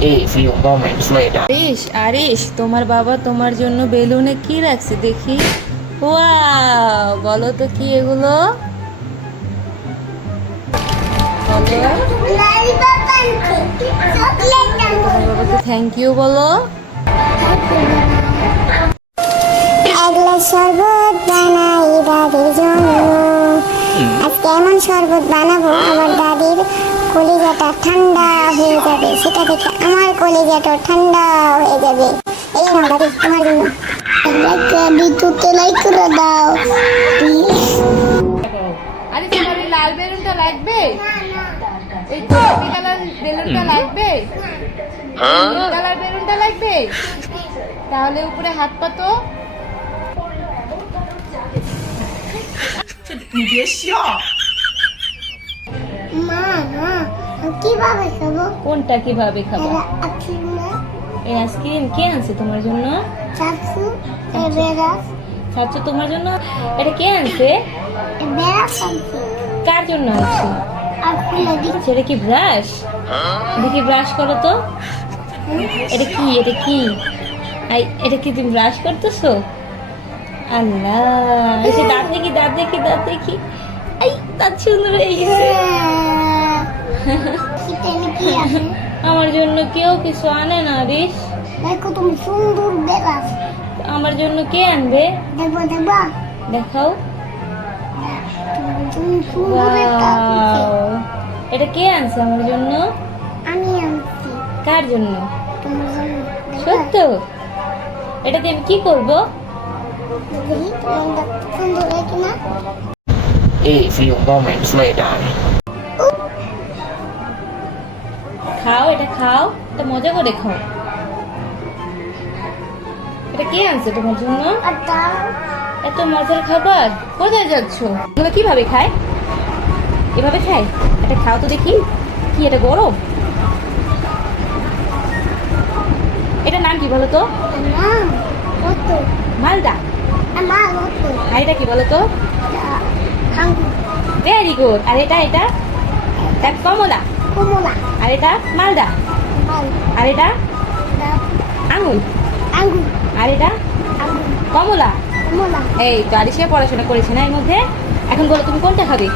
A few moments later. Arish Arish, তোমার বাবা তোমার জন্য বেলুনে কি রাখছে দেখি। ওয়াও, বলো তো কি এগুলো, বলো। তোমার বাবাকে থ্যাংক ইউ বলো। এক গ্লাস শরবত বানাই দাদির জন্য। আজকে এমন শরবত বানাবো আমার দাদির কলিজাটা ঠান্ডা হয়ে যাবে, সেটা থেকে আমার কলিজাটা ঠান্ডা হয়ে যাবে। এই নাও দাদি, তোমার জন্য। বিদ্যুতে লাইক করে দাও আরে তোমার এই লাল বেলুনটা লাগবে, এই গোলাপি কালার বেলুনটা লাগবে, হলুদ কালার বেলুনটা লাগবে, তাহলে উপরে হাত পাতো। মা মা কিভাবে খাবো? কোনটা কিভাবে খাবো? আইসক্রিম না, এই আইসক্রিম কে আনছে তোমার জন্য? চাচু বেরাস চাচু তোমার জন্য এটা কে আনছে? বেরাস আনছে। কার জন্য আনছে? আর খুলে দিচ্ছি। সেটা কি ব্রাশ? দেখি ব্রাশ করো তো। এটা কি, এটা কি, এটা কি তুমি ব্রাশ করতেছো? আল্লাহ, এসে দাঁত দেখি, দাঁত দেখি, দাঁত দেখি। এই দাঁত সুন্দর হয়ে গেছে। কি আছে? আমার জন্য কেউ কিছু আনে না রিস। দেখো তুমি সুন্দর বেরাস। আমার জন্য কে আনবে? দেবো দেবো। দেখাও। তুমি সুন্দর একটা আছে। Wow! এটা কে আনছে আমার জন্য? আমি আনছি কার জন্য? তোমার জন্য। সত্য? এটা দিয়ে আমি কি করব? দেখি তোমার দাঁত সুন্দর হয় কিনা। A few moments later. খাও, এটা খাও, এটা মজা করে খাও। এটা কে আনছে তোমার জন্য? আর দাও। এত মজার খাবার, কোথায় যাচ্ছ? এগুলো কিভাবে খায়? এভাবে খায়? এটা খাও তো দেখি। কি এটা গরম? এটার নাম কি বলো তো? না কত মালদা। আমার কত আর এটা কি বলো তো? আঙ্গুর ভেরি গুড। আর এটা এটা এটা কমলা। কমলা আর এটা মালদা। মাল আর এটা আঙুর। আঙ্গুর আর এটা আঙ্গুর কমলা। কমলা। এই তো আরিশে পড়াশোনা করেছে না এর মধ্যে। এখন বলো তুমি কোনটা খাবে?